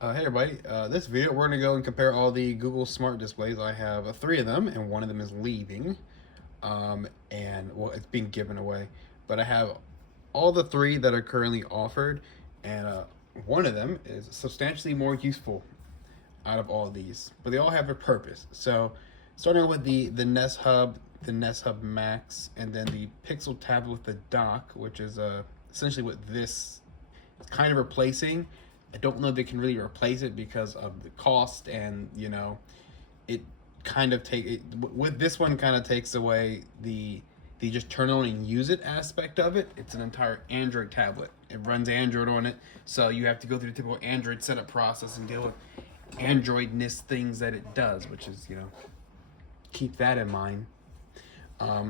Hey everybody, this video we're going to go and compare all the Google Smart Displays. I have three of them and one of them is leaving, and well, it's being given away. But I have all the three that are currently offered, and one of them is substantially more useful out of all of these, but they all have a purpose. So starting with the Nest Hub, the Nest Hub Max, and then the Pixel tablet with the dock, which is essentially what this is kind of replacing. I don't know if they can really replace it because of the cost, and it kind of take it, with this one kind of takes away the just turn on and use it aspect of it. It's an entire Android tablet. It runs Android on it, so you have to go through the typical Android setup process and deal with Androidness things that it does, which is keep that in mind.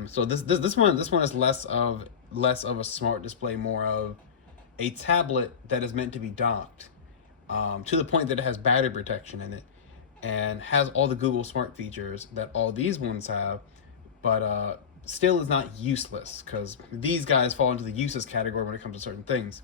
So this one is less of a smart display, more of a tablet that is meant to be docked, to the point that it has battery protection in it and has all the Google Smart features that all these ones have, but still is not useless because these guys fall into the useless category when it comes to certain things.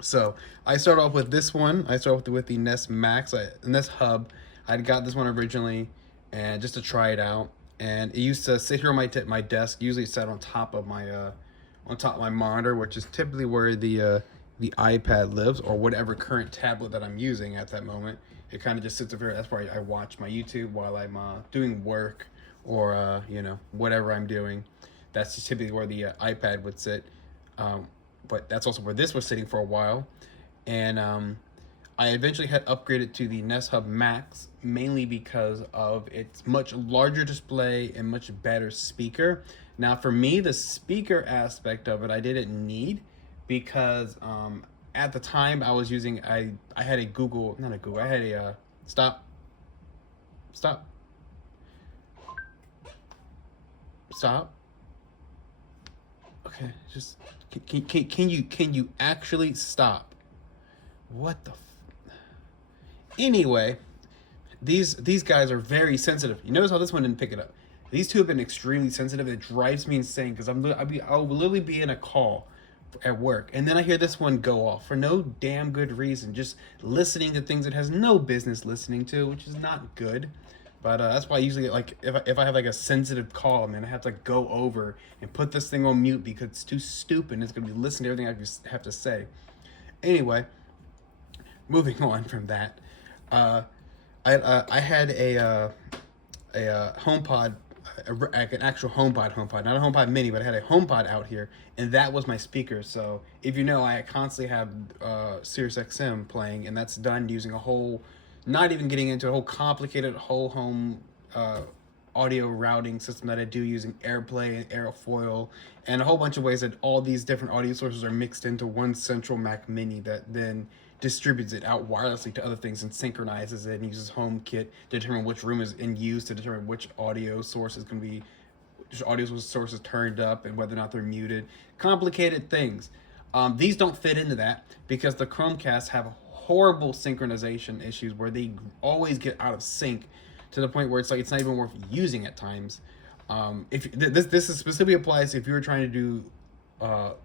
So I start off with this one. I start with the Nest Max, Nest Hub. I got this one originally, and just to try it out. And it used to sit here on my desk. Usually, it sat on top of my monitor, which is typically where the iPad lives, or whatever current tablet that I'm using at that moment. It kind of just sits over here. That's where I watch my YouTube while I'm doing work, or whatever I'm doing. That's just typically where the iPad would sit. But that's also where this was sitting for a while. And I eventually had upgraded to the Nest Hub Max, mainly because of its much larger display and much better speaker. Now, for me, the speaker aspect of it, I didn't need, because at the time I was using, I had a Google, not a Google, I had a, stop, stop, stop. Okay, just, can you actually stop? What the Anyway, these guys are very sensitive. You notice how this one didn't pick it up. These two have been extremely sensitive. It drives me insane because I'll literally be in a call at work, and then I hear this one go off for no damn good reason, just listening to things it has no business listening to, which is not good. But that's why I usually, like, if I have like a sensitive call, man, I have to go over and put this thing on mute because it's too stupid. It's gonna be listening to everything I have to say. Anyway, moving on from that, uh, I had a HomePod, like an actual HomePod, not a HomePod Mini, but I had a HomePod out here, and that was my speaker. So if you know, I constantly have Sirius XM playing, and that's done using a whole, not even getting into a whole complicated whole home audio routing system that I do using AirPlay and Airfoil, and a whole bunch of ways that all these different audio sources are mixed into one central Mac Mini that then distributes it out wirelessly to other things and synchronizes it and uses HomeKit to determine which room is in use, to determine which audio source is going to be, which audio source is turned up and whether or not they're muted. Complicated things. These don't fit into that because the Chromecasts have horrible synchronization issues where they always get out of sync to the point where it's like it's not even worth using at times. If this is specifically applies if you're trying to do you're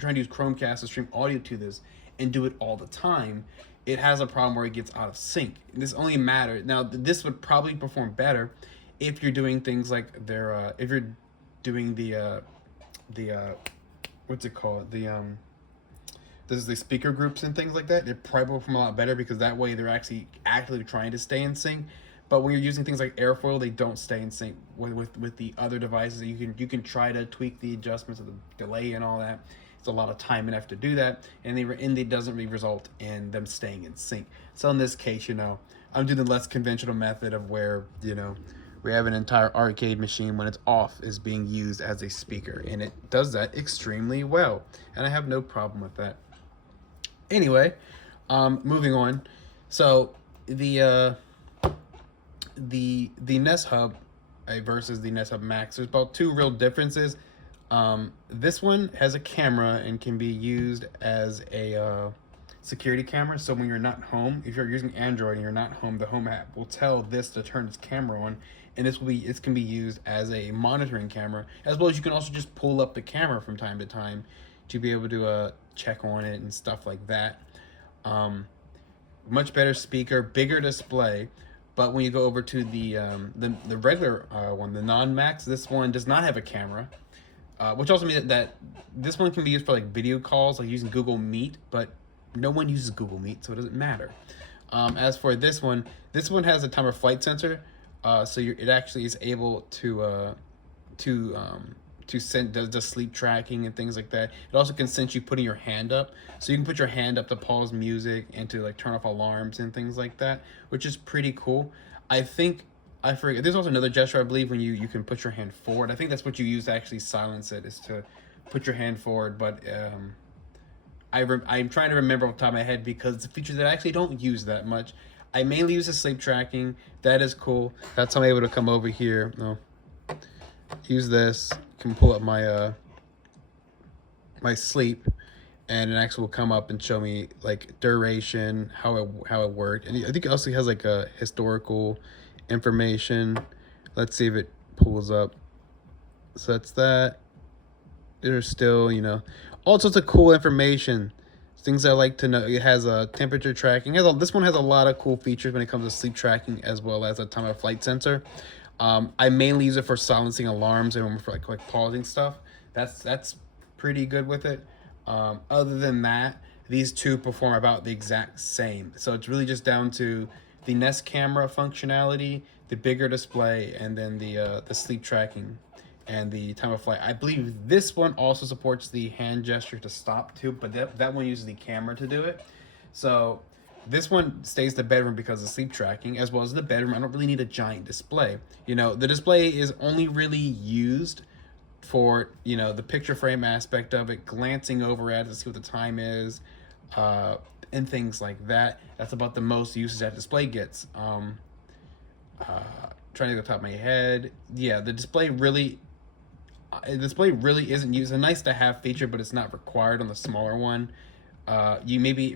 trying to use Chromecast to stream audio to this and do it all the time, it has a problem where it gets out of sync. This only matters now. This would probably perform better if you're doing things like if you're doing the what's it called, this is the speaker groups and things like that. It probably will perform a lot better because that way they're actually actively trying to stay in sync. But when you're using things like Airfoil, they don't stay in sync with the other devices. You can try to tweak the adjustments of the delay and all that. It's a lot of time and effort to do that, and it doesn't really result in them staying in sync. So in this case, I'm doing the less conventional method of where we have an entire arcade machine when it's off is being used as a speaker, and it does that extremely well, and I have no problem with that. Anyway, moving on. So the Nest Hub versus the Nest Hub Max, there's about two real differences. This one has a camera and can be used as a security camera. So when you're not home, if you're using Android and you're not home, the Home app will tell this to turn its camera on, and it can be used as a monitoring camera, as well as you can also just pull up the camera from time to time to be able to check on it and stuff like that. Much better speaker, bigger display. But when you go over to the regular one, the non-max, this one does not have a camera, which also means that this one can be used for like video calls, like using Google Meet. But no one uses Google Meet, so it doesn't matter. As for this one has a timer flight sensor, so it actually is able to send does the sleep tracking and things like that. It also can sense you putting your hand up, so you can put your hand up to pause music and to like turn off alarms and things like that, which is pretty cool. I think I forget. There's also another gesture I believe when you can put your hand forward. I think that's what you use to actually silence it, is to put your hand forward. But I'm trying to remember off the top of my head because it's a feature that I actually don't use that much. I mainly use the sleep tracking. That is cool. That's how I'm able to come over here. No, use this. Can pull up my sleep, and it actually will come up and show me like duration, how it worked, and I think it also has like a historical information. Let's see if it pulls up. So that's that. There's still, all sorts of cool information, things I like to know. It has a temperature tracking. This one has a lot of cool features when it comes to sleep tracking, as well as a time of flight sensor. I mainly use it for silencing alarms and for like pausing stuff. That's pretty good with it. Other than that, these two perform about the exact same. So it's really just down to the Nest camera functionality, the bigger display, and then the sleep tracking and the time of flight. I believe this one also supports the hand gesture to stop too, but that one uses the camera to do it. So this one stays the bedroom because of sleep tracking, as well as the bedroom. I don't really need a giant display. The display is only really used for, the picture frame aspect of it, glancing over at it to see what the time is, and things like that. That's about the most usage that display gets. Trying to go top of my head. Yeah, the display really isn't used. It's a nice to have feature, but it's not required on the smaller one. You maybe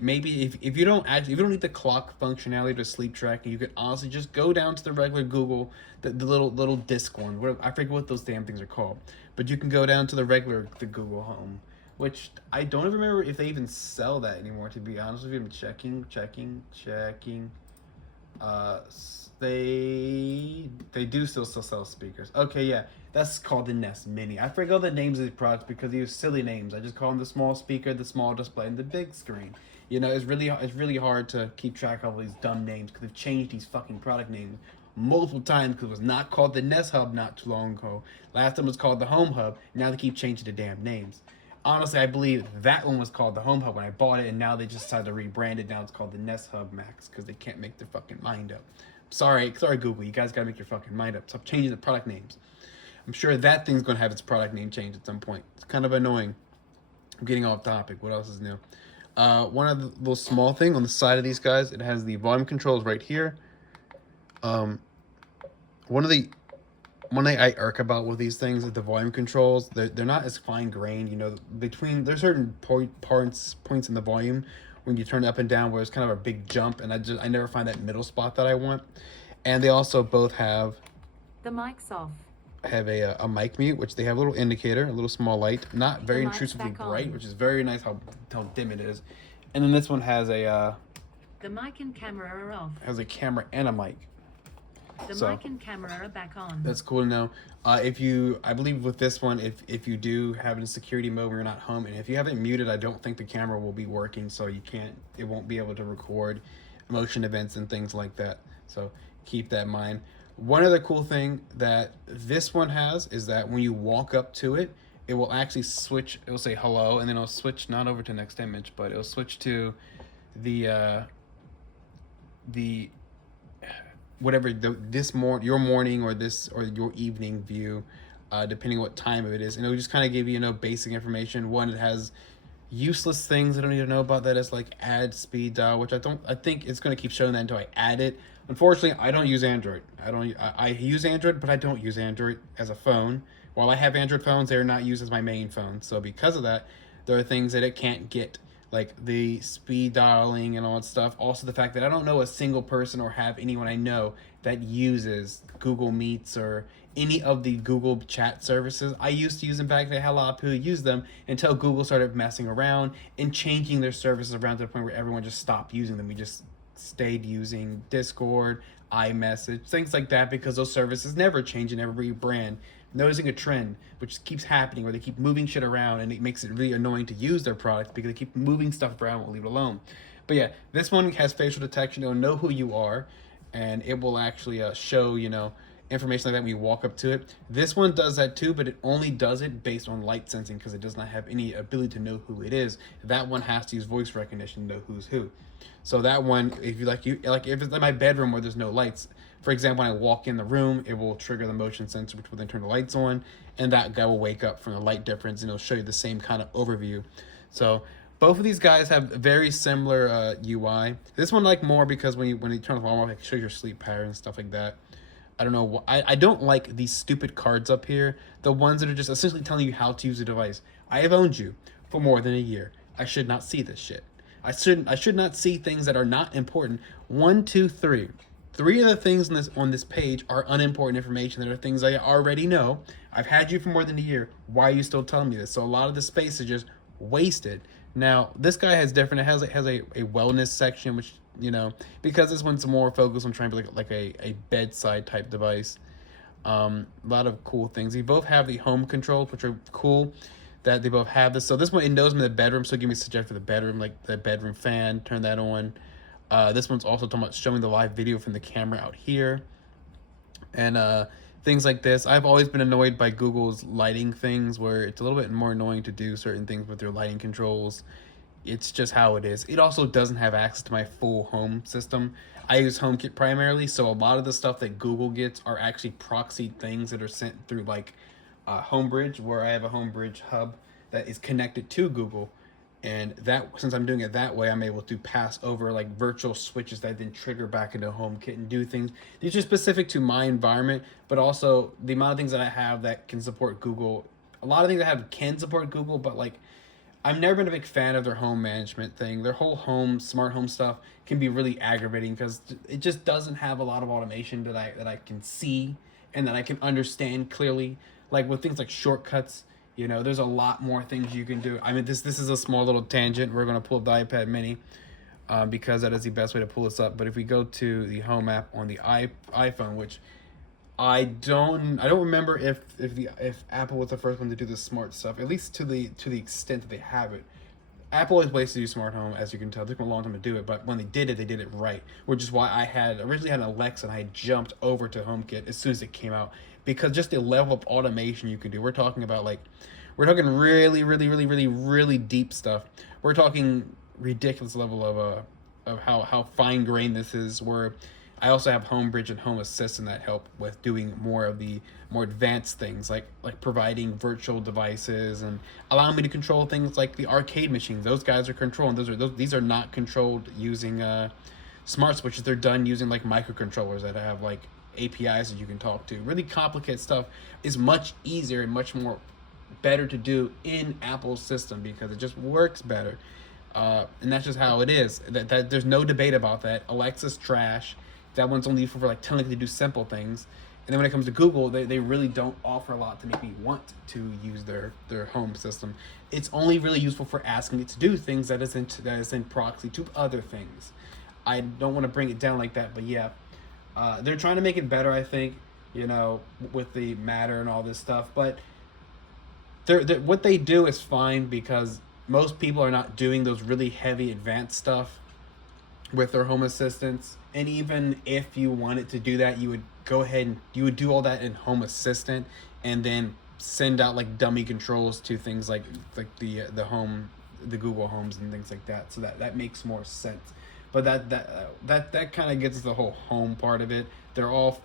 if you don't need the clock functionality to sleep tracking, you could honestly just go down to the regular Google, the little disc one. I forget what those damn things are called, but you can go down to the Google Home, which I don't even remember if they even sell that anymore. To be honest with you, I'm checking. Uh, they do still sell speakers. Okay, yeah, that's called the Nest Mini. I forget all the names of these products because they use silly names. I just call them the small speaker, the small display, and the big screen. It's really hard to keep track of all these dumb names because they've changed these fucking product names multiple times, because it was not called the Nest Hub not too long ago. Last time it was called the Home Hub. Now they keep changing the damn names. Honestly, I believe that one was called the Home Hub when I bought it, and now they just decided to rebrand it. Now it's called the Nest Hub Max because they can't make their fucking mind up. Sorry, Google. You guys gotta make your fucking mind up. Stop changing the product names. I'm sure that thing's gonna have its product name changed at some point. It's kind of annoying. I'm getting off topic. What else is new? One of the little small thing on the side of these guys, it has the volume controls right here. One thing I irk about with these things is the volume controls. They're not as fine grained. There's certain points in the volume when you turn it up and down where it's kind of a big jump, and I never find that middle spot that I want. And they also both have the mic's off. Have a mic mute, which they have a little indicator, a little small light, not very intrusively bright, which is very nice how dim it is. And then this one has the mic and camera are off. Has a camera and a mic. The mic and camera are back on. That's cool to know. I believe with this one, if you do have it in security mode when you're not home, and if you have it muted, I don't think the camera will be working, so it won't be able to record motion events and things like that. So keep that in mind. One other cool thing that this one has is that when you walk up to it, it will actually switch. It will say hello, and then it'll switch not over to next image, but it'll switch to the whatever your morning or your evening view, depending what time of it is, and it'll just kind of give you basic information. One, it has useless things I don't need to know about, that is like add speed dial, which I think it's going to keep showing that until I add it. Unfortunately, I don't use Android. I use Android, but I don't use Android as a phone. While I have Android phones, they are not used as my main phone. So because of that, there are things that it can't get, like the speed dialing and all that stuff. Also the fact that I don't know a single person or have anyone I know that uses Google Meets or any of the Google chat services. I used to use them back then. I had a lot of people use them until Google started messing around and changing their services around to the point where everyone just stopped using them. We just stayed using Discord, iMessage, things like that, because those services never change and never rebrand. Noticing a trend which keeps happening where they keep moving shit around, and it makes it really annoying to use their product because they keep moving stuff around and won't leave it alone. But yeah, this one has facial detection. It'll know who you are, and it will actually show, information like that when you walk up to it. This one does that too, but it only does it based on light sensing because it does not have any ability to know who it is. That one has to use voice recognition to know who's who. So that one, if if it's in my bedroom where there's no lights, for example, when I walk in the room, it will trigger the motion sensor, which will then turn the lights on, and that guy will wake up from the light difference, and it'll show you the same kind of overview. So both of these guys have very similar UI. This one like more because when you turn the alarm off, it shows your sleep pattern and stuff like that. I don't know. I don't like these stupid cards up here. The ones that are just essentially telling you how to use the device. I have owned you for more than a year. I should not see this shit. I should not see things that are not important. 1, 2, 3. Three of the things on this page are unimportant information. That are things I already know. I've had you for more than a year. Why are you still telling me this? So a lot of the space is just wasted. Now this guy has different. It has a wellness section, which because this one's more focused on trying to be like a bedside type device. A lot of cool things. They both have the home controls, which are cool. That they both have this. So this one, it knows them in the bedroom, so give me a suggestion for the bedroom, like the bedroom fan, turn that on. This one's also talking about showing the live video from the camera out here. And things like this. I've always been annoyed by Google's lighting things, where it's a little bit more annoying to do certain things with their lighting controls. It's just how it is. It also doesn't have access to my full home system. I use HomeKit primarily, so a lot of the stuff that Google gets are actually proxied things that are sent through like Homebridge, where I have a Homebridge hub that is connected to Google, and that since I'm doing it that way, I'm able to pass over like virtual switches that I then trigger back into HomeKit and do things. These are specific to my environment, but also the amount of things that I have that can support Google. A lot of things I have can support Google, but like I've never been a big fan of their home management thing. Their whole smart home stuff can be really aggravating because it just doesn't have a lot of automation that I can see and that I can understand clearly. Like with things like shortcuts, there's a lot more things you can do. I mean, this is a small little tangent. We're gonna pull up the iPad Mini because that is the best way to pull this up. But if we go to the Home app on the iPhone, which I don't remember if Apple was the first one to do the smart stuff, at least to the extent that they have it. Apple always ways to do smart home, as you can tell. It took them a long time to do it, but when they did it right, which is why I originally had an Alexa and I jumped over to HomeKit as soon as it came out, because just the level of automation you can do. We're talking really, really, really, really, really deep stuff. We're talking ridiculous level of how fine grained this is. Where I also have Homebridge and Home Assistant that help with doing more of the more advanced things, like providing virtual devices and allowing me to control things like the arcade machines. Those guys are controlled. These are not controlled using smart switches. They're done using like microcontrollers that have like APIs that you can talk to. Really complicated stuff is much easier and much more better to do in Apple's system because it just works better. And that's just how it is. That there's no debate about that. Alexa's trash. That one's only useful for like telling it to do simple things. And then when it comes to Google, they really don't offer a lot to make me want to use their home system. It's only really useful for asking it to do things that is in proxy to other things. I don't want to bring it down like that, but yeah. They're trying to make it better, I think, with the Matter and all this stuff. But what they do is fine because most people are not doing those really heavy advanced stuff with their home assistants. And even if you wanted to do that, you would go ahead and you would do all that in Home Assistant and then send out like dummy controls to things like the Google Homes and things like that. So that makes more sense. But that kind of gets the whole home part of it.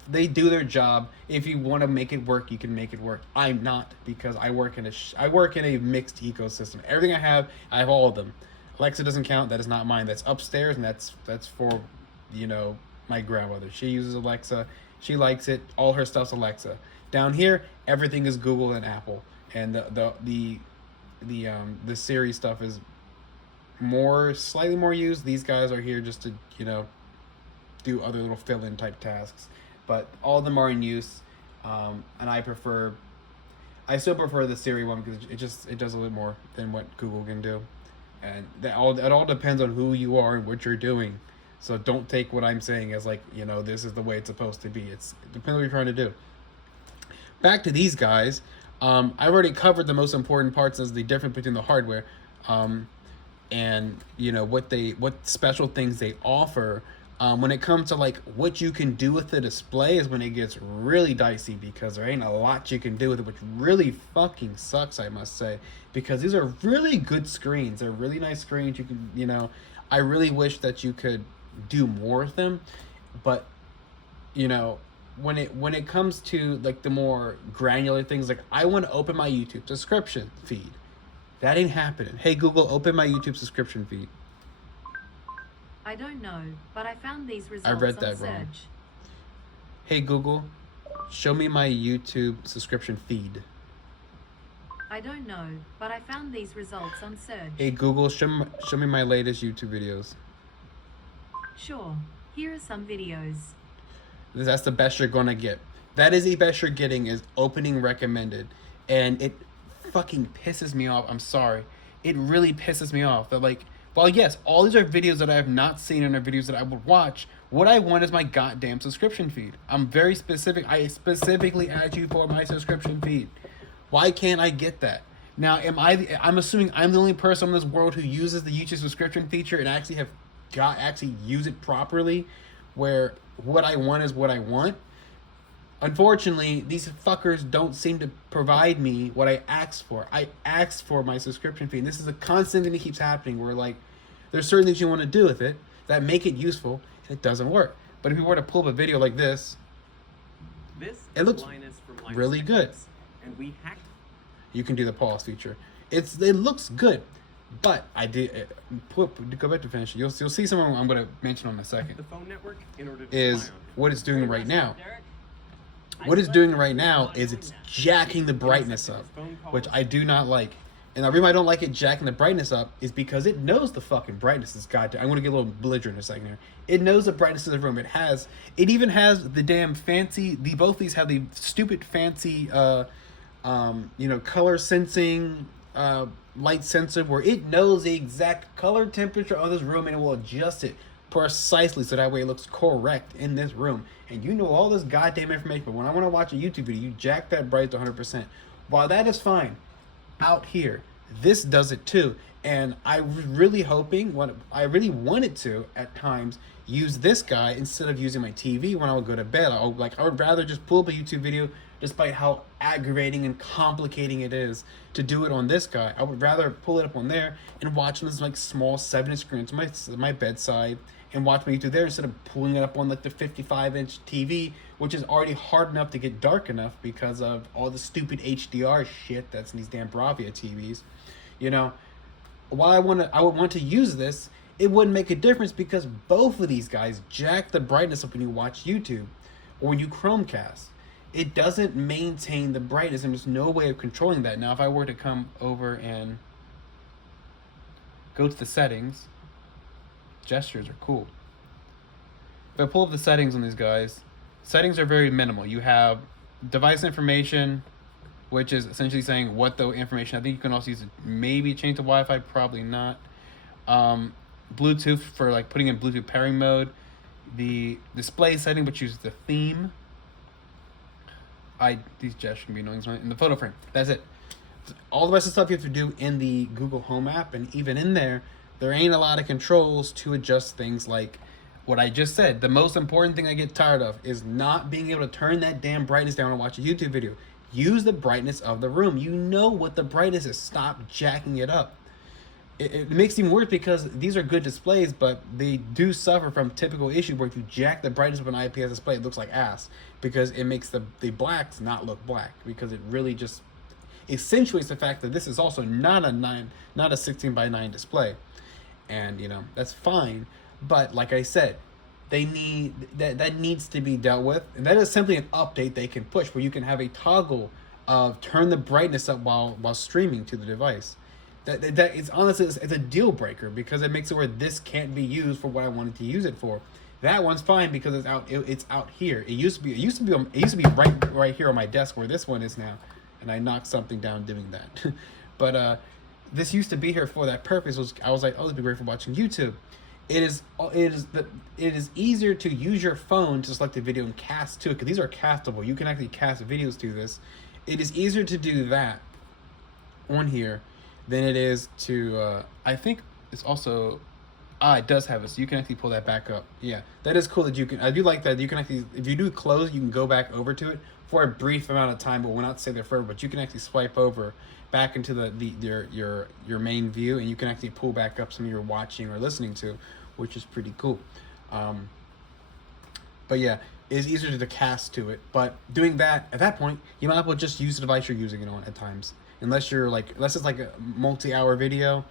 They do their job. If you want to make it work, you can make it work. I'm not, because I work in a mixed ecosystem. Everything I have all of them. Alexa doesn't count. That is not mine. That's upstairs, and that's for my grandmother. She uses Alexa. She likes it. All her stuff's Alexa. Down here, everything is Google and Apple, and the Siri stuff is slightly more used. These guys are here just to do other little fill-in type tasks, but all of them are in use. And I still prefer the Siri one because it does a little more than what Google can do, and it all depends on who you are and what you're doing. So don't take what I'm saying as like, this is the way it's supposed to be. It depends on what you're trying to do. Back to these guys. I've already covered the most important parts as the difference between the hardware, and what special things they offer. When it comes to like what you can do with the display is when it gets really dicey, because there ain't a lot you can do with it, which really fucking sucks, I must say, because these are really good screens. They're really nice screens. You can, I really wish that you could do more with them, but when it comes to like the more granular things, like I want to open my YouTube subscription feed. That ain't happening. Hey Google, open my YouTube subscription feed. I don't know, but I found these results I read on that search. wrong. Hey Google, show me my YouTube subscription feed. I don't know, but I found these results on search. Hey Google, show me my latest YouTube videos. Sure, here are some videos. That's the best you're gonna get. That is the best you're getting, is opening recommended. And it fucking pisses me off. I'm sorry. It really pisses me off that, like, while yes, all these are videos that I have not seen and are videos that I would watch, what I want is my goddamn subscription feed. I'm very specific. I specifically asked you for my subscription feed. Why can't I get that? Now, I'm assuming I'm the only person in this world who uses the YouTube subscription feature and actually use it properly, where what I want is what I want. Unfortunately, these fuckers don't seem to provide me what I asked for. I asked for my subscription fee, and this is a constant thing that keeps happening, where like there's certain things you want to do with it that make it useful, and it doesn't work. But if you were to pull up a video like this, it looks really good. And we hacked. You can do the pause feature. It looks good, but I did go back to finish. You'll see someone I'm going to mention on a second. The phone network in order to Is what it's doing right now. What it's doing right now is it's jacking the brightness up, which I do not like. And the reason I don't like it jacking the brightness up is because it knows the fucking brightness is goddamn. I'm going to get a little belligerent in a second here. It knows the brightness of the room. It even has the damn fancy. Both these have the stupid fancy, color sensing, light sensor, where it knows the exact color temperature of this room and it will adjust it precisely so that way it looks correct in this room. And you know all this goddamn information, but when I want to watch a YouTube video, you jack that bright to 100%. While that is fine, out here, this does it too. And I was really hoping, I really wanted to at times use this guy instead of using my TV when I would go to bed. I would rather just pull up a YouTube video, despite how aggravating and complicating it is to do it on this guy. I would rather pull it up on there and watch on this like small 7-inch screen to my bedside and watch my YouTube there instead of pulling it up on like the 55-inch TV, which is already hard enough to get dark enough because of all the stupid HDR shit that's in these damn Bravia TVs. While I would want to use this, it wouldn't make a difference because both of these guys jack the brightness up when you watch YouTube or when you Chromecast. It doesn't maintain the brightness, and there's no way of controlling that. Now, if I were to come over and go to the settings, gestures are cool. If I pull up the settings on these guys, settings are very minimal. You have device information, which is essentially saying what the information. I think you can also use it, maybe change the Wi-Fi, probably not. Bluetooth for like putting in Bluetooth pairing mode. The display setting, which uses the theme. These gestures can be annoying. In the photo frame, that's it. All the rest of the stuff you have to do in the Google Home app, and even in there ain't a lot of controls to adjust things like what I just said. The most important thing I get tired of is not being able to turn that damn brightness down and watch a YouTube video. Use the brightness of the room. You know what the brightness is. Stop jacking it up. It makes it even worse because these are good displays, but they do suffer from typical issue where if you jack the brightness of an IPS display, it looks like ass because it makes the blacks not look black, because it really just accentuates the fact that this is also not a 16 by 9 display. And that's fine, but like I said, they need that needs to be dealt with, and that is simply an update they can push where you can have a toggle of turn the brightness up while streaming to the device. That is honestly, it's a deal breaker because it makes it where this can't be used for what I wanted to use it for. That one's fine because it's out. It's out here. It used to be. It used to be right here on my desk where this one is now, and I knocked something down doing that. But this used to be here for that purpose. I was like, oh, it'd be great for watching YouTube. It is easier to use your phone to select a video and cast to it because these are castable. You can actually cast videos to this. It is easier to do that on here than it is to. I think it's also. It does have it, so you can actually pull that back up. Yeah, that is cool that you can. I do like that you can actually, if you do close, you can go back over to it for a brief amount of time, but we'll not stay there forever. But you can actually swipe over back into your main view, and you can actually pull back up some you're watching or listening to, which is pretty cool. But yeah, it's easier to cast to it. But doing that at that point, you might as well just use the device you're using it on at times, unless it's like a multi-hour video.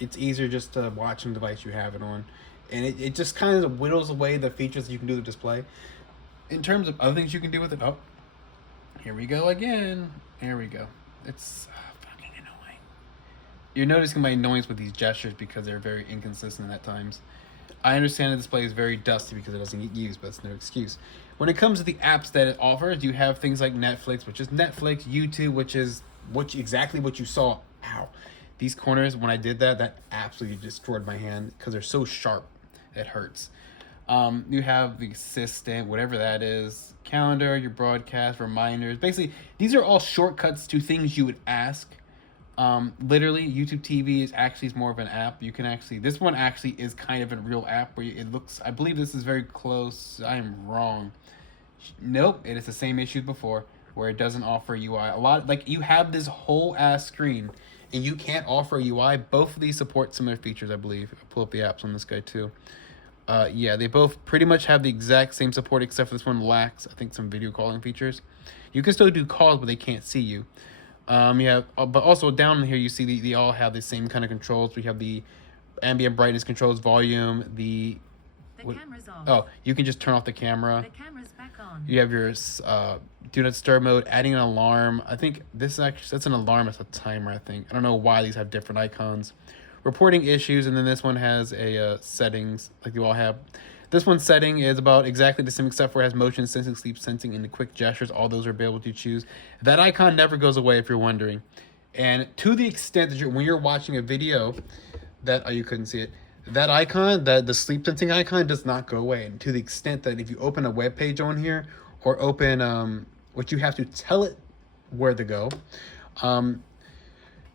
It's easier just to watch on the device you have it on. And it just kind of whittles away the features that you can do with the display. In terms of other things you can do with it, here we go again. Here we go. It's fucking annoying. You're noticing my annoyance with these gestures because they're very inconsistent at times. I understand the display is very dusty because it doesn't get used, but it's no excuse. When it comes to the apps that it offers, you have things like Netflix, which is Netflix, YouTube, which is exactly what you saw. Ow. These corners, when I did that absolutely destroyed my hand because they're so sharp, it hurts. You have the assistant, whatever that is, calendar, your broadcast, reminders. Basically, these are all shortcuts to things you would ask. Literally, YouTube TV is more of an app. You can actually, this one actually is kind of a real app where it looks, I believe this is very close. I am wrong. Nope, it is the same issue before where it doesn't offer UI. You have this whole ass screen and you can't offer a UI. Both of these support similar features, I believe. I'll pull up the apps on this guy too. Yeah, they both pretty much have the exact same support, except for this one lacks, I think, some video calling features. You can still do calls, but they can't see you. You have, but also down here you see they all have the same kind of controls. We have the ambient brightness controls, volume, The camera's off. Oh, you can just turn off the camera. The camera's back on. You have your do not disturb mode, adding an alarm. I think this actually, that's an alarm, it's a timer, I think. I don't know why these have different icons. Reporting issues, and then this one has a settings, like you all have. This one's setting is about exactly the same, except for it has motion sensing, sleep sensing, and the quick gestures. All those are available to choose. That icon never goes away if you're wondering. And to the extent that when you're watching a video, you couldn't see it. That icon, the sleep sensing icon, does not go away. And to the extent that if you open a web page on here, or open, which you have to tell it where to go,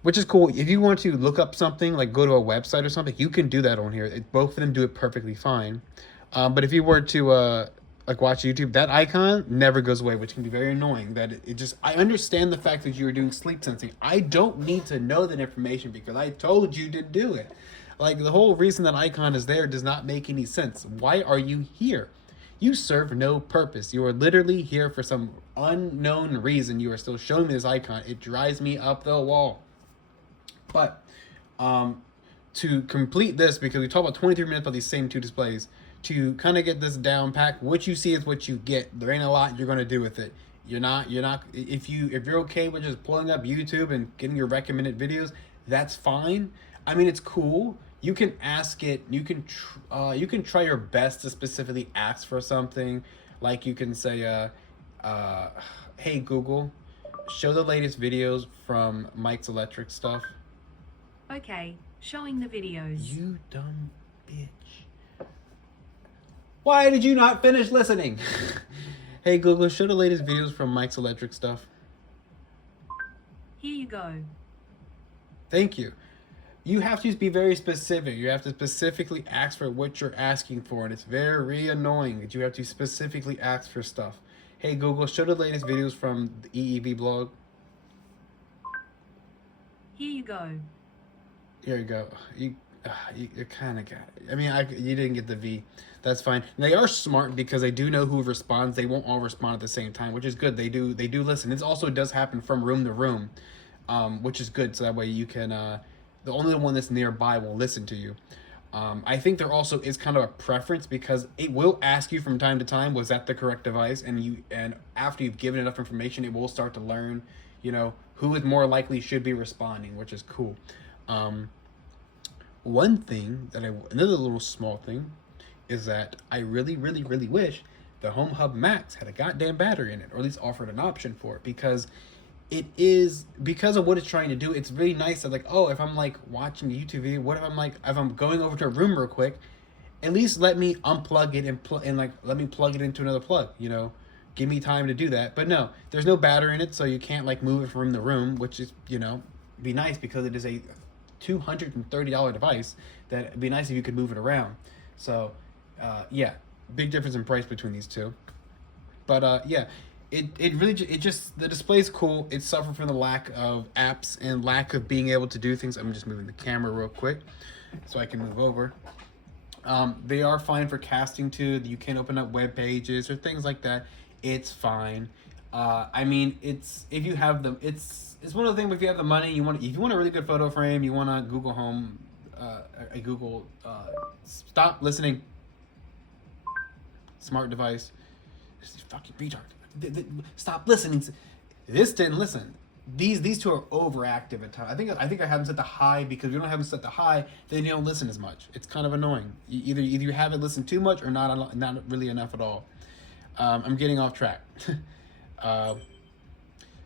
which is cool. If you want to look up something, like go to a website or something, you can do that on here. Both of them do it perfectly fine. But if you were to watch YouTube, that icon never goes away, which can be very annoying. That I understand the fact that you were doing sleep sensing. I don't need to know that information because I told you to do it. Like, the whole reason that icon is there does not make any sense. Why are you here? You serve no purpose. You are literally here for some unknown reason. You are still showing me this icon. It drives me up the wall. But to complete this, because we talked about 23 minutes about these same two displays, to kind of get this down pack, what you see is what you get. There ain't a lot you're going to do with it. You're not if you're okay with just pulling up YouTube and getting your recommended videos, that's fine. I mean, it's cool. You can ask it, you can try your best to specifically ask for something. Like you can say, hey Google, show the latest videos from Mike's Electric Stuff. Okay, showing the videos. You dumb bitch. Why did you not finish listening? Hey Google, show the latest videos from Mike's Electric Stuff. Here you go. Thank you. You have to be very specific. You have to specifically ask for what you're asking for, and it's very annoying that you have to specifically ask for stuff. Hey Google, show the latest videos from the EEV blog. Here you go. Here you go. You kind of got it. I mean, you didn't get the V. That's fine. They are smart because they do know who responds. They won't all respond at the same time, which is good. They do listen. This also does happen from room to room, which is good. So that way you can, the only one that's nearby will listen to you. I think there also is kind of a preference because it will ask you from time to time, was that the correct device? And after you've given enough information, it will start to learn, who is more likely should be responding, which is cool. One thing another little small thing, is that I really, really, really wish the Home Hub Max had a goddamn battery in it, or at least offered an option for it, because it is, because of what it's trying to do. It's really nice that, like, oh, if I'm like watching a YouTube video, what if I'm like, if I'm going over to a room real quick, at least let me unplug it and like let me plug it into another plug, you know, give me time to do that. But no, there's no battery in it, so you can't like move it from the room, which is, you know, be nice because it is a $230 device that it'd be nice if you could move it around. So yeah, big difference in price between these two. But yeah, it really, it just, the display's cool. It suffered from the lack of apps and lack of being able to do things. I'm just moving the camera real quick so I can move over. They are fine for casting too. You can open up web pages or things like that. It's fine. I mean, it's, if you have them, it's one of the things. If you have the money, if you want a really good photo frame, you want a Google Home, a Google stop listening smart device. This is fucking retard. Stop listening. This didn't listen. These two are overactive at times. I think I have them set the high, because if you don't have them set the high, then you don't listen as much. It's kind of annoying. Either you haven't listened too much or not really enough at all. I'm getting off track.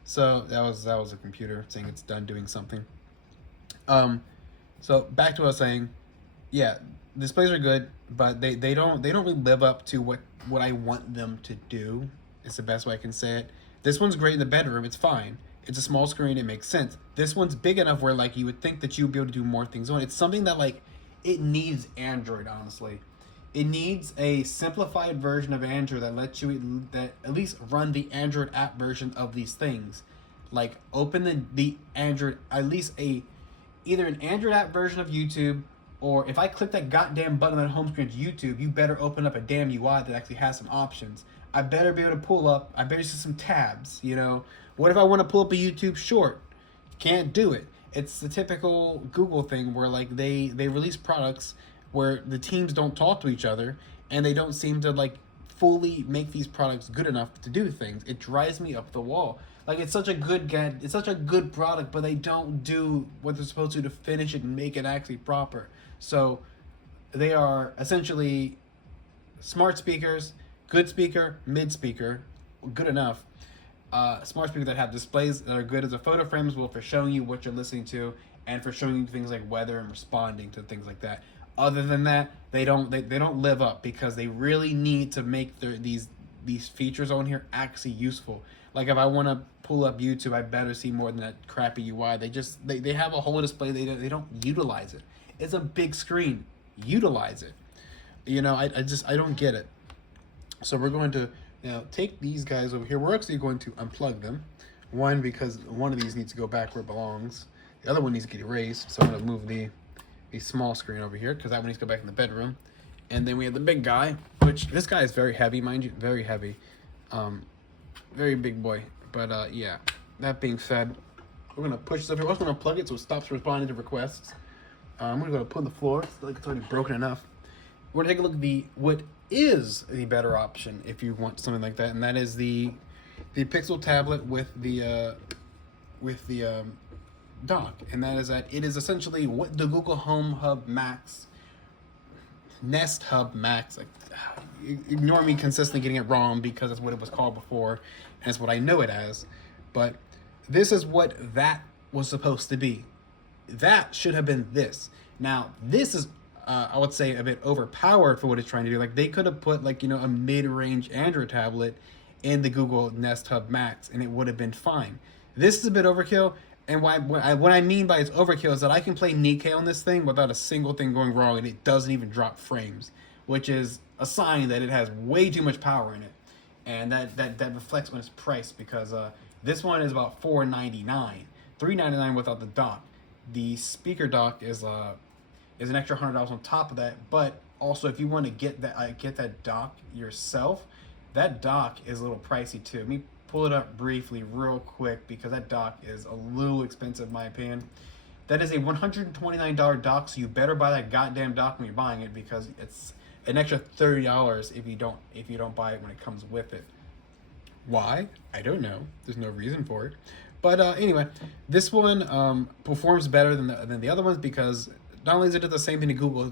So that was a computer saying it's done doing something. So back to what I was saying. Yeah, displays are good, but they don't really live up to what I want them to do. It's the best way I can say it. This one's great in the bedroom. It's fine. It's a small screen. It makes sense. This one's big enough where like you would think that you would be able to do more things on. It's something that like it needs Android, honestly. It needs a simplified version of Android that lets you that at least run the Android app version of these things. Like open the Android, at least either an Android app version of YouTube, or if I click that goddamn button on the home screen to YouTube, you better open up a damn UI that actually has some options. I better be able to pull up, I better see some tabs, you know. What if I want to pull up a YouTube short? Can't do it. It's the typical Google thing where like they release products where the teams don't talk to each other, and they don't seem to like fully make these products good enough to do things. It drives me up the wall. Like it's such a good product, but they don't do what they're supposed to finish it and make it actually proper. So they are essentially smart speakers, good speaker, mid speaker, good enough. Smart speakers that have displays that are good as a photo frames, well, for showing you what you're listening to and for showing you things like weather and responding to things like that. Other than that, they don't live up, because they really need to make these features on here actually useful. Like if I want to pull up YouTube, I better see more than that crappy UI. They have a whole display. They don't utilize it. It's a big screen. Utilize it. You know, I don't get it. So we're going to now take these guys over here. We're actually going to unplug them. One, because one of these needs to go back where it belongs. The other one needs to get erased. So I'm going to move the small screen over here, because that one needs to go back in the bedroom. And then we have the big guy, which this guy is very heavy, mind you, very heavy. Very big boy. But yeah, that being said, we're going to push this up here. We're also going to plug it so it stops responding to requests. I'm going to go put it on the floor. It's like it's already broken enough. We're going to take a look at what is the better option if you want something like that, and that is the Pixel tablet with the dock, and that is that it is essentially what the Google Home Hub Max, Nest Hub Max, like, ignore me consistently getting it wrong because that's what it was called before, and it's what I know it as, but this is what that was supposed to be. That should have been this. Now, this is, I would say, a bit overpowered for what it's trying to do. Like, they could have put, like, you know, a mid-range Android tablet in the Google Nest Hub Max, and it would have been fine. This is a bit overkill, and what I mean by it's overkill is that I can play Nikkei on this thing without a single thing going wrong, and it doesn't even drop frames, which is a sign that it has way too much power in it, and that reflects when it's priced, because this one is about $499, $399 without the dock. The speaker dock is an extra $100 on top of that, but also if you want to get that dock yourself, that dock is a little pricey too. Let me pull it up briefly real quick, because that dock is a little expensive in my opinion. That is a $129 dock, so you better buy that goddamn dock when you're buying it, because it's an extra $30 if you don't buy it when it comes with it. Why? I don't know. There's no reason for it. But anyway, this one performs better than the other ones, because not only is it the same thing the Google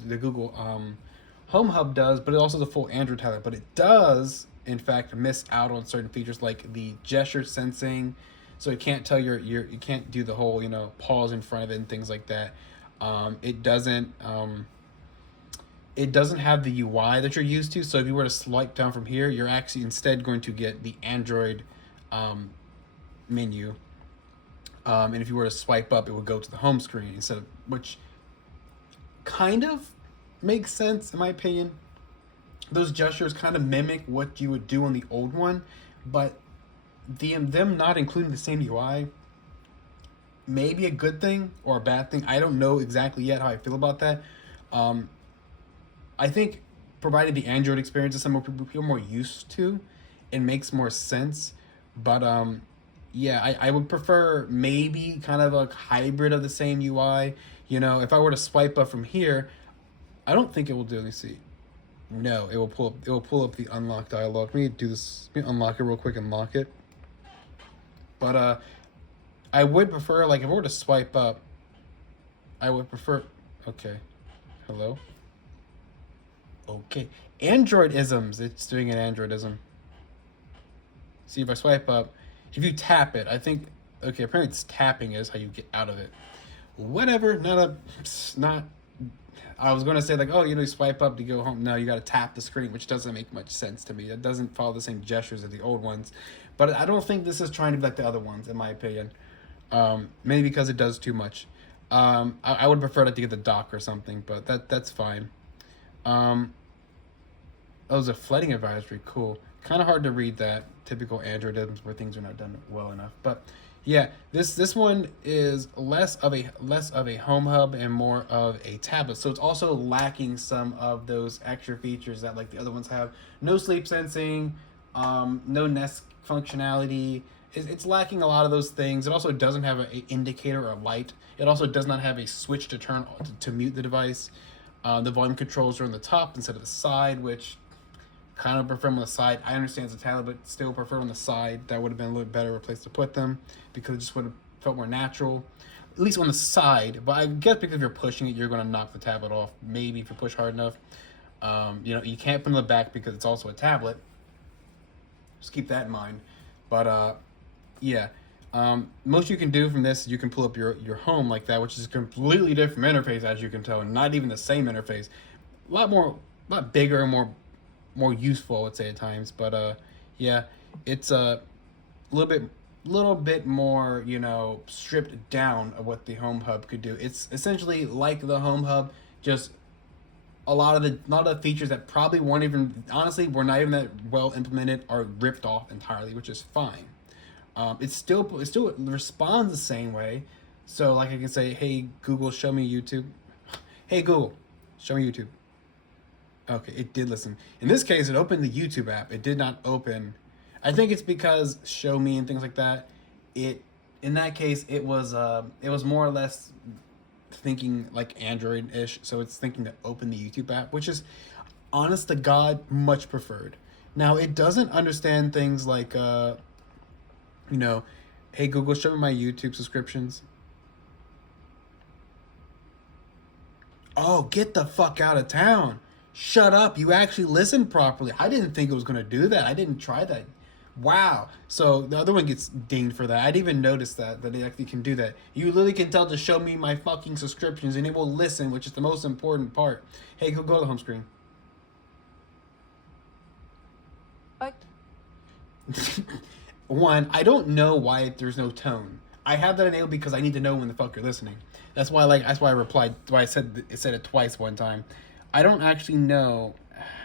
Home Hub does, but it also is a full Android tablet. But it does, in fact, miss out on certain features like the gesture sensing. So it can't tell you can't do the whole pause in front of it and things like that. It doesn't. It doesn't have the UI that you're used to. So if you were to swipe down from here, you're actually instead going to get the Android menu. And if you were to swipe up, it would go to the home screen instead of, which kind of makes sense in my opinion. Those gestures kind of mimic what you would do on the old one, but them not including the same UI may be a good thing or a bad thing. I don't know exactly yet how I feel about that. I think provided the Android experience is something people feel more used to, it makes more sense. But yeah, I would prefer maybe kind of a hybrid of the same UI. If I were to swipe up from here, I don't think it will do. Let me see. No, it will pull up. It will pull up the unlock dialog. Let me do this. Let me unlock it real quick and lock it. But I would prefer, like, if I were to swipe up, I would prefer. Okay, hello. Okay, Androidisms. It's doing an Androidism. See, if I swipe up, if you tap it, I think. Okay, apparently it's tapping is how you get out of it. Whatever. Not. I was gonna say like, oh, you swipe up to go home. No, you gotta tap the screen, which doesn't make much sense to me. It doesn't follow the same gestures as the old ones. But I don't think this is trying to be like the other ones, in my opinion. Maybe because it does too much. I would prefer to get the dock or something, but that's fine. That was a flooding advisory. Cool. Kind of hard to read that. Typical Androidisms where things are not done well enough. But yeah, this one is less of a home hub and more of a tablet. So it's also lacking some of those extra features that like the other ones have. No sleep sensing, no Nest functionality. It's lacking a lot of those things. It also doesn't have an indicator or a light. It also does not have a switch to turn to mute the device. The volume controls are on the top instead of the side, which kind of prefer on the side. I understand it's a tablet, but still prefer on the side. That would have been a little better place to put them because it just would have felt more natural, at least on the side. But I guess because if you're pushing it, you're going to knock the tablet off. Maybe if you push hard enough. You can't put it in the back because it's also a tablet. Just keep that in mind. But yeah. Most you can do from this, you can pull up your home like that, which is a completely different interface, as you can tell, and not even the same interface. A lot bigger and more useful, I would say at times. But yeah, it's a little bit more, stripped down of what the Home Hub could do. It's essentially like the Home Hub, just a lot of the features that probably were not even that well implemented are ripped off entirely, which is fine. It still responds the same way. So like I can say, hey Google, show me YouTube. Hey Google, show me YouTube. Okay, it did listen. In this case, it opened the YouTube app. It did not open. I think it's because show me and things like that. In that case, it was more or less thinking like Android-ish. So it's thinking to open the YouTube app, which is, honest to God, much preferred. Now it doesn't understand things like hey Google, show me my YouTube subscriptions. Oh, get the fuck out of town. Shut up. You actually listened properly. I didn't think it was going to do that. I didn't try that. Wow. So the other one gets dinged for that. I didn't even notice that it actually can do that. You literally can tell to show me my fucking subscriptions and it will listen, which is the most important part. Hey, go to the home screen. What? One, I don't know why there's no tone. I have that enabled because I need to know when the fuck you're listening. That's why I replied. Why I said it twice one time. I don't actually know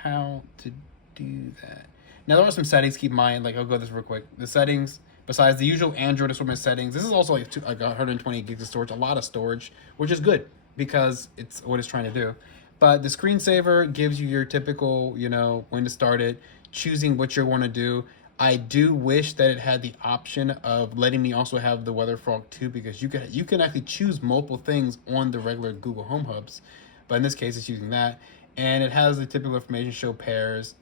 how to do that. Now there are some settings. Keep in mind, like I'll go this real quick. The settings, besides the usual Android assortment settings, this is also like 120 gigs of storage, a lot of storage, which is good because it's what it's trying to do. But the screensaver gives you your typical, when to start it, choosing what you want to do. I do wish that it had the option of letting me also have the weather frog too, because you can actually choose multiple things on the regular Google Home Hubs, but in this case it's using that, and it has the typical information, show pairs.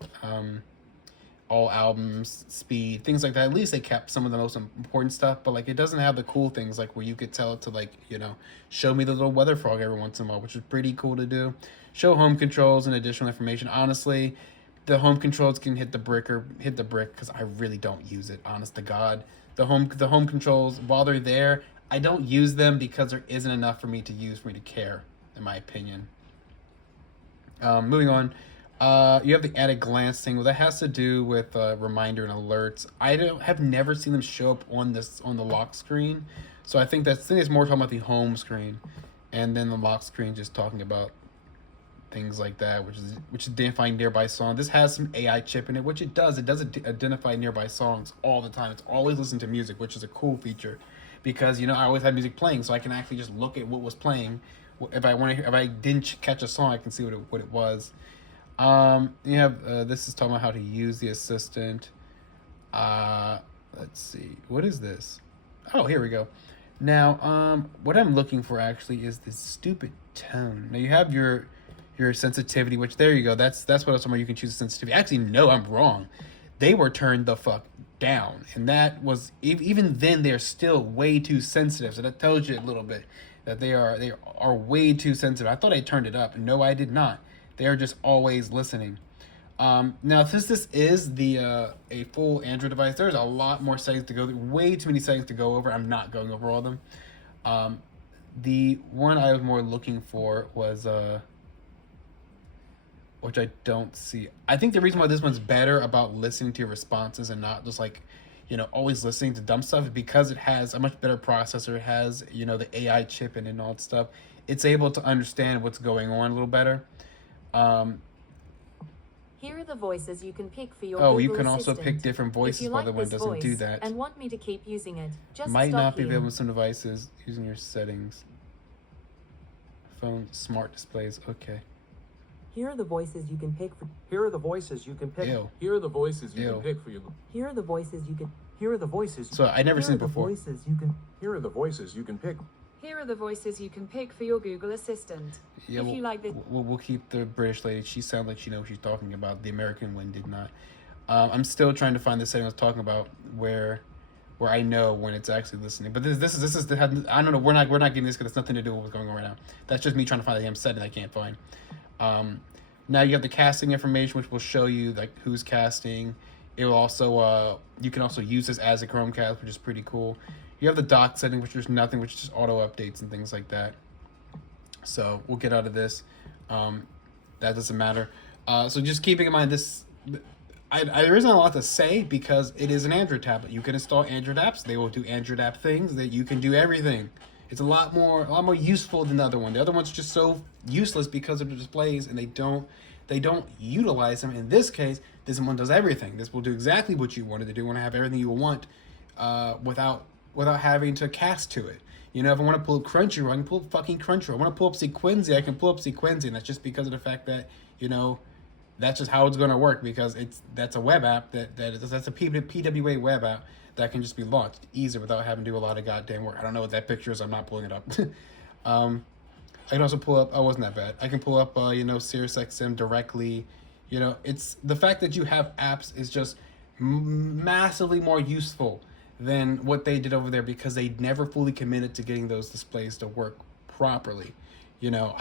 all albums, speed, things like that. At least they kept some of the most important stuff, but like it doesn't have the cool things like where you could tell it to like, you know, show me the little weather frog every once in a while, which is pretty cool to do. Show home controls and additional information. Honestly, the home controls can hit the brick because I really don't use it. Honest to God, the home controls, while they're there, I don't use them because there isn't enough for me to use for me to care, in my opinion. Moving on. You have the at a glance thing. Well, that has to do with reminder and alerts. I have never seen them show up on the lock screen, so I think it's more talking about the home screen, and then the lock screen just talking about things like that, which is identifying nearby song. This has some AI chip in it, which it does. It does identify nearby songs all the time. It's always listening to music, which is a cool feature, because you know I always have music playing, so I can actually just look at what was playing. If I didn't catch a song, I can see what it was. You have this is talking about how to use the assistant. Let's see, what is this? Oh, here we go. Now, what I'm looking for actually is this stupid tone. Now you have your sensitivity, which there you go. That's what I was talking about. You can choose the sensitivity. Actually, no, I'm wrong. They were turned the fuck down, and that was even then they're still way too sensitive. So that tells you a little bit that they are way too sensitive. I thought I turned it up. No, I did not. They are just always listening. Now, since this is a full Android device, there's a lot more settings to go through. Way too many settings to go over. I'm not going over all of them. The one I was more looking for was which I don't see. I think the reason why this one's better about listening to your responses and not just like, you know, always listening to dumb stuff is because it has a much better processor. It has, you know, the AI chip in it and all that stuff. It's able to understand what's going on a little better. Here are the voices you can pick for your Oh, Google you can Assistant. also pick different voices if you while like the one this doesn't voice do that. and want me to keep using it, just Might stop not be here. available with some devices using your settings. Phone smart displays. Okay. Here are the voices you can pick for. Here are the voices you can pick. Ew. Here are the voices you Ew. can pick for your. Here are the voices you can. Here are the voices. So I never Here seen are it the before. voices you can. Here are the voices you can pick. Here are the voices you can pick for your Google Assistant. Yeah, if you like this, we'll keep the British lady. She sounds like she knows what she's talking about. The American one did not. I'm still trying to find the setting I was talking about where I know when it's actually listening. But this is I don't know. We're not getting this because it's nothing to do with what's going on right now. That's just me trying to find the damn setting I can't find. Now you have the casting information, which will show you like who's casting. It will also you can also use this as a Chromecast, which is pretty cool. You have the dock setting, which is nothing, which is just auto updates and things like that. So we'll get out of this. That doesn't matter. So just keeping in mind this, there isn't a lot to say because it is an Android tablet. You can install Android apps. They will do Android app things. That you can do everything. It's a lot more useful than the other one. The other one's just so useless because of the displays, and they don't utilize them. In this case, this one does everything. This will do exactly what you wanted to do. Want to have everything you want, without having to cast to it. You know, if I want to pull up Crunchyroll, I can pull up fucking Crunchyroll. I want to pull up Sequenzi, I can pull up Sequenzi, and that's just because of the fact that, you know, that's just how it's going to work, because that's a web app that's a PWA web app that can just be launched easier without having to do a lot of goddamn work. I don't know what that picture is. I'm not pulling it up. I can also pull up. Oh, wasn't that bad? I can pull up, SiriusXM directly. You know, it's the fact that you have apps is just massively more useful than what they did over there because they never fully committed to getting those displays to work properly. You know,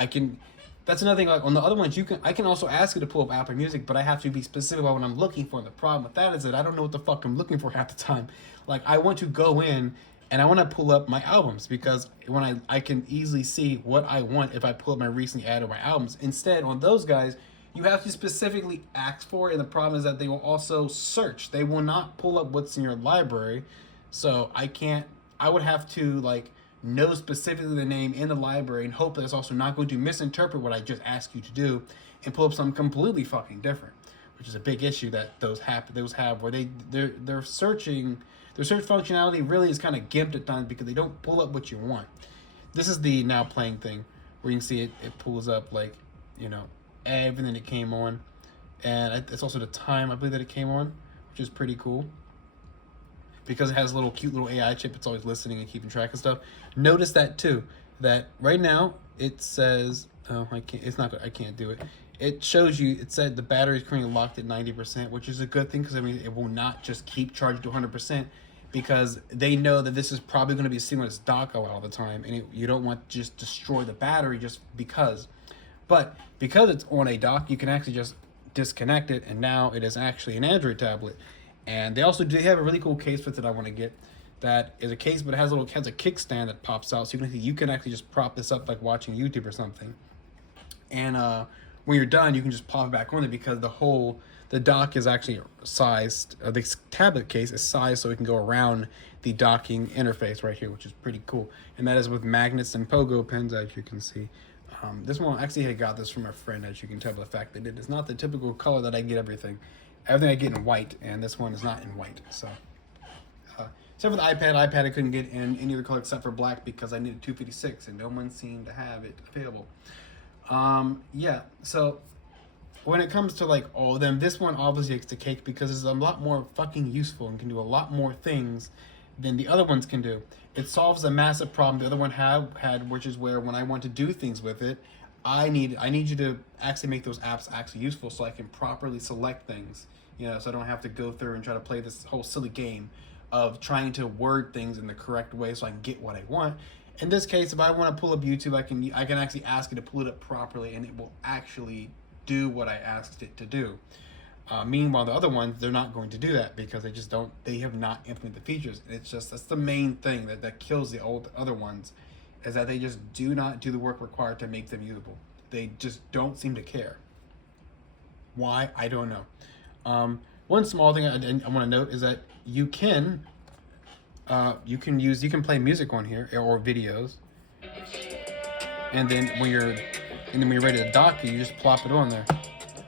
that's another thing. Like on the other ones, I can also ask you to pull up Apple Music, but I have to be specific about what I'm looking for. And the problem with that is that I don't know what the fuck I'm looking for half the time. Like I want to go in and I want to pull up my albums because when I can easily see what I want if I pull up my recently added my albums. Instead, on those guys, you have to specifically ask for it, and the problem is that they will also search. They will not pull up what's in your library. So I would have to like know specifically the name in the library and hope that it's also not going to misinterpret what I just asked you to do and pull up something completely fucking different, which is a big issue that those have where their search functionality really is kind of gimped at times because they don't pull up what you want. This is the now playing thing where you can see it pulls up like, you know, everything that came on, and it's also the time I believe that it came on, which is pretty cool. Because it has a cute little AI chip, it's always listening and keeping track of stuff. Notice that too, that right now it says, oh, I can't do it. it shows you, it said the battery is currently locked at 90%, which is a good thing because I mean it will not just keep charging to 100% because they know that this is probably going to be sitting on its dock all the time, and you don't want to just destroy the battery just because. But because it's on a dock, you can actually just disconnect it, and now it is actually an Android tablet. And they also do have a really cool case with it I want to get. That is a case, but it has a kickstand that pops out, so you can actually just prop this up like watching YouTube or something. And when you're done, you can just pop it back on it because the dock is actually sized. The tablet case is sized so it can go around the docking interface right here, which is pretty cool. And that is with magnets and pogo pins, as you can see. This one actually I got this from a friend, as you can tell by the fact that it is not the typical color that I get everything. Everything I get in white, and this one is not in white. So, except for the iPad I couldn't get in any other color except for black because I needed 256, and no one seemed to have it available. Yeah, so when it comes to like all of them, this one obviously takes the cake because it's a lot more fucking useful and can do a lot more things than the other ones can do. It solves a massive problem the other one had, which is where when I want to do things with it, I need you to actually make those apps actually useful so I can properly select things, so I don't have to go through and try to play this whole silly game of trying to word things in the correct way so I can get what I want. In this case, if I want to pull up YouTube, I can actually ask it to pull it up properly, and it will actually do what I asked it to do. Meanwhile, the other ones, they're not going to do that because they have not implemented the features. And that's the main thing that kills the other ones, is that they just do not do the work required to make them usable. They just don't seem to care. Why? I don't know. One small thing I want to note is that you can play music on here or videos, and then when you're ready to dock it, you just plop it on there,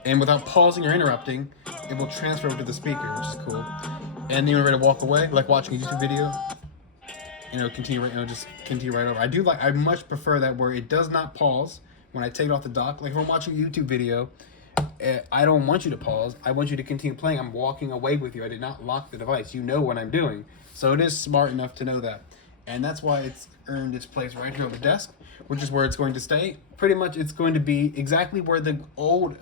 and without pausing or interrupting, it will transfer over to the speaker, which is cool. And then you're ready to walk away, like watching a YouTube video. Just continue right over. I much prefer that where it does not pause when I take it off the dock. Like if I'm watching a YouTube video, I don't want you to pause. I want you to continue playing. I'm walking away with you. I did not lock the device. You know what I'm doing. So it is smart enough to know that. And that's why it's earned its place right here on the desk, which is where it's going to stay. Pretty much it's going to be exactly where the old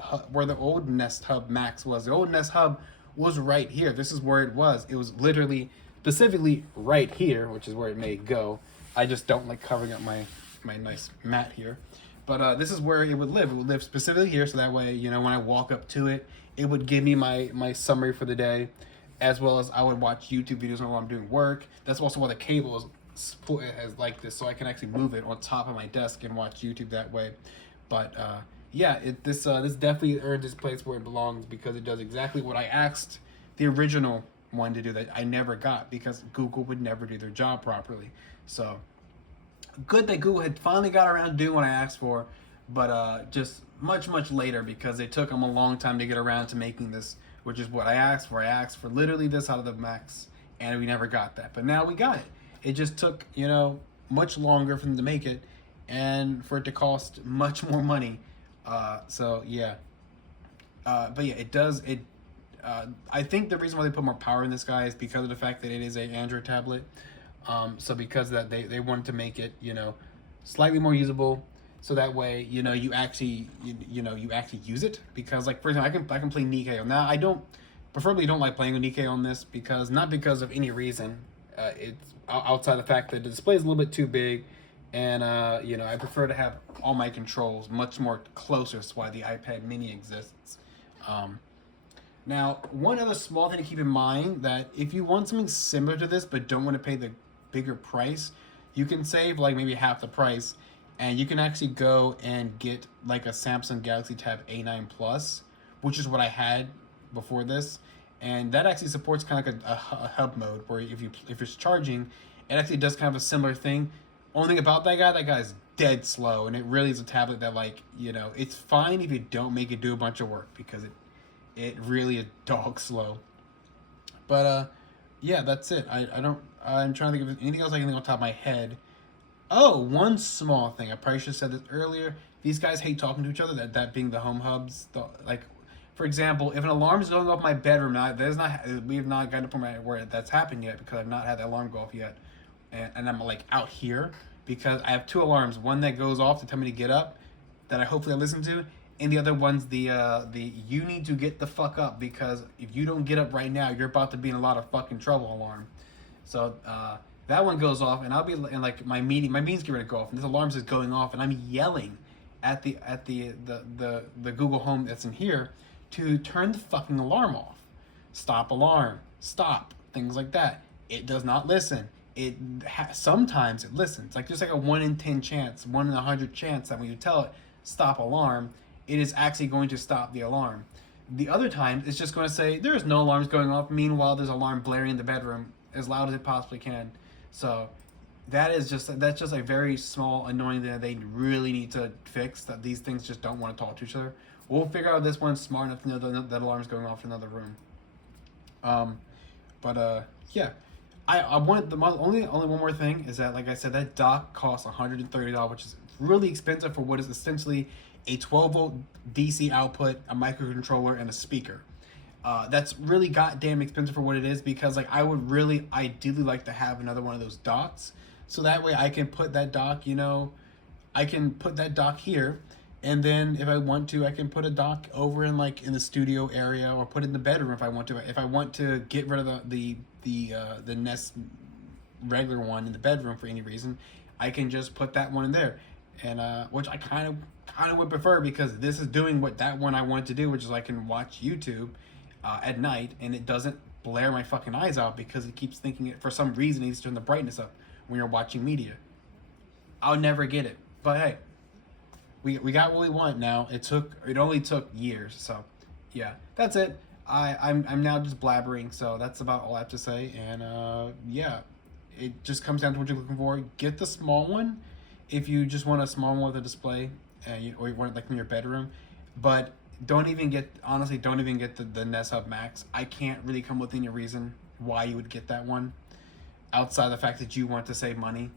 Nest Hub Max was. The old Nest Hub was right here. This is where it was. It was literally specifically right here, which is where it may go. I just don't like covering up my nice mat here. But this is where it would live. It would live specifically here, so that way, when I walk up to it, it would give me my summary for the day, as well as I would watch YouTube videos while I'm doing work. That's also why the cable is like this, so I can actually move it on top of my desk and watch YouTube that way. But yeah, this definitely earned its place where it belongs because it does exactly what I asked the original one to do that I never got because Google would never do their job properly. So good that Google had finally got around to doing what I asked for, but just much later because it took them a long time to get around to making this, which is what I asked for. I asked for literally this out of the Max, and we never got that. But now we got it. It just took, much longer for them to make it and for it to cost much more money. So yeah. But yeah, it does. I think the reason why they put more power in this guy is because of the fact that it is an Android tablet. So because of that, they wanted to make it, slightly more usable. So that way, you actually use it. Because like, for example, I can play Nikkei. Now I preferably don't like playing with Nikkei on this not because of any reason. It's outside the fact that the display is a little bit too big. And, I prefer to have all my controls much more closer. That's why the iPad mini exists. Now, one other small thing to keep in mind, that if you want something similar to this but don't want to pay the bigger price, you can save like maybe half the price, and you can actually go and get like a Samsung Galaxy Tab A9 Plus, which is what I had before this, and that actually supports kind of like a hub mode where if it's charging, it actually does kind of a similar thing. Only thing about that guy's dead slow, and it really is a tablet that it's fine if you don't make it do a bunch of work because it really is dog slow. But yeah, that's it. I'm trying to think of anything else I can think on top of my head. Oh, one small thing. I probably should have said this earlier. These guys hate talking to each other, that being the home hubs. For example, if an alarm is going off my bedroom, we have not gotten to the point where that's happened yet because I've not had the alarm go off yet. And I'm like out here because I have two alarms. One that goes off to tell me to get up that I hopefully listen to, and the other one's the you need to get the fuck up, because if you don't get up right now, you're about to be in a lot of fucking trouble alarm. So that one goes off, and I'll be in like my meeting's getting ready to go off, and this alarm's just going off, and I'm yelling at the Google Home that's in here to turn the fucking alarm off. Stop alarm, stop, things like that. It does not listen. Sometimes it listens. Like there's like a 1 in 10 chance, 1 in 100 chance that when you tell it stop alarm, it is actually going to stop the alarm. The other times it's just going to say there's no alarms going off. Meanwhile, there's an alarm blaring in the bedroom as loud as it possibly can. So that's just a very small annoying thing that they really need to fix. That these things just don't want to talk to each other. We'll figure out this one's smart enough to know that alarm's going off in another room. Yeah. I want only one more thing is that, like I said, that dock costs $130, which is really expensive for what is essentially a 12-volt DC output, a microcontroller, and a speaker. That's really goddamn expensive for what it is, because like I would really ideally like to have another one of those docks, so that way I can put that dock, I can put that dock here, and then if I want to, I can put a dock over in the studio area, or put it in the bedroom if I want to. If I want to get rid of the Nest regular one in the bedroom for any reason, I can just put that one in there, and which I kind of would prefer, because this is doing what that one I wanted to do, which is I can watch YouTube at night, and it doesn't blare my fucking eyes out, because it keeps thinking it for some reason it needs to turn the brightness up when you're watching media. I'll never get it, but hey, we got what we want now. It only took years, so yeah, that's it. I'm now just blabbering, so that's about all I have to say. And yeah, it just comes down to what you're looking for. Get the small one if you just want a small one with a display, or you want it like in your bedroom. But don't even get the Nest Hub Max. I can't really come with any reason why you would get that one, outside the fact that you want to save money.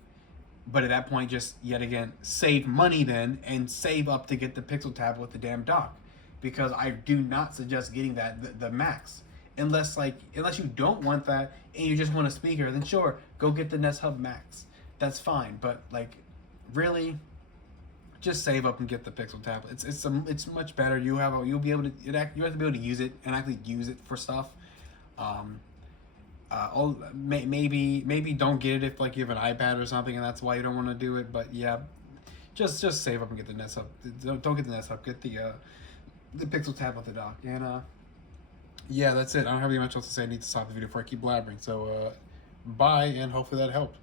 But at that point, just yet again, save money then, and save up to get the Pixel tablet with the damn dock. Because I do not suggest getting the Max. Unless you don't want that and you just want a speaker, then sure, go get the Nest Hub Max. That's fine. But really, just save up and get the Pixel tablet. It's much better. You'll be able to be able to use it and actually use it for stuff. Maybe don't get it if you have an iPad or something, and that's why you don't want to do it. But yeah, just save up and get the Nest Hub. Don't get the Nest Hub. Get the Pixel tab with the dock. And yeah, that's it. I don't have any much else to say. I need to stop the video before I keep blabbering. So bye, and hopefully that helped.